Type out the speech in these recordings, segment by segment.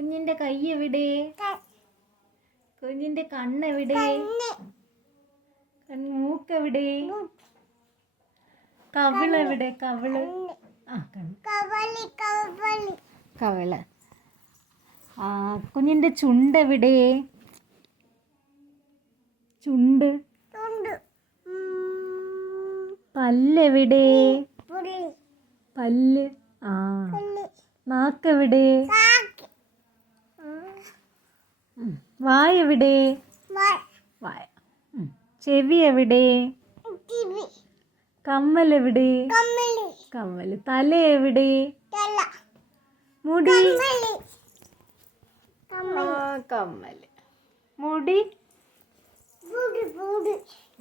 കുഞ്ഞിന്റെ കൈ എവിടെ? കുഞ്ഞിന്റെ കണ്ണെവിടെ? മൂക്കെവിടെ? കവിളെവിടെ? കവിള്. കവിള്. കുഞ്ഞിന്റെ ചുണ്ടെവിടെ? ചുണ്ട്. പല്ലെവിടെ? പല്ല്. നാക്കെവിടെ? വായെവിടെ? വായ. ചെവി എവിടെ? കമ്മലെവിടെ? കമ്മല്. തല എവിടെ? മുടി. കമ്മല്. മുടി.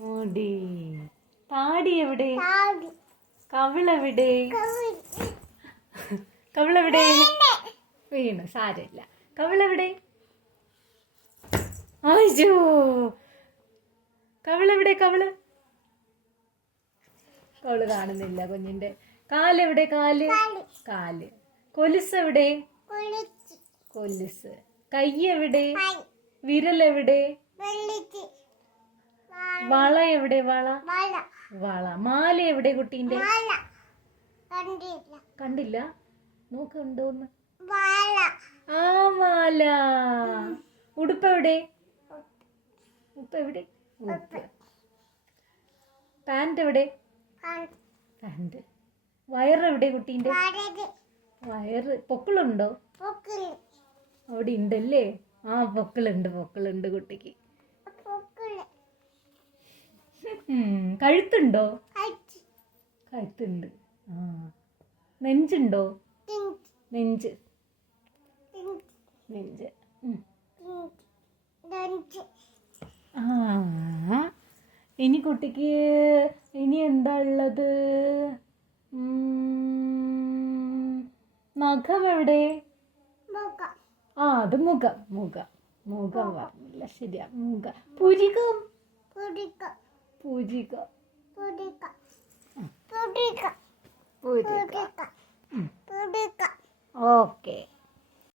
മുടി. താടി എവിടെ? കവിളെവിടെ? കവിളെവിടെ? വീണു, സാരമില്ല. കവിളെവിടെ? അയ്യോ, കവിളെവിടെ? കവിള് കാണുന്നില്ല കുഞ്ഞിന്റെ. കാലെവിടെ? കാല്. കൊലുസെവിടെ? കൊലുസ്. കൈ എവിടെ? വിരലെവിടെ? വള എവിടെ? വള. മാല എവിടെ കുട്ടീന്റെ? കണ്ടില്ല, നോക്കുണ്ടോന്ന്. മാല. ഉടുപ്പെവിടെ? ഉപ്പെവിടെ? പാന്റ് എവിടെ? പാന്റ്. വയറെവിടെ കുട്ടീന്റെ? വയറ്. പൊക്കിളുണ്ടോ? അവിടെ ഉണ്ടല്ലേ. പൊക്കിളുണ്ട് കുട്ടിക്ക്. കഴുത്തുണ്ടോ? കഴുത്തുണ്ട്. നെഞ്ചുണ്ടോ? നെഞ്ച്. ഇനി കുട്ടിക്ക് ഇനി എന്താ ഉള്ളത്? നഖം എവിടെ? അത് മുഖം. മുഖം പറഞ്ഞില്ല, ശരിയാ. മുഖം. പുരികം. ഓക്കെ.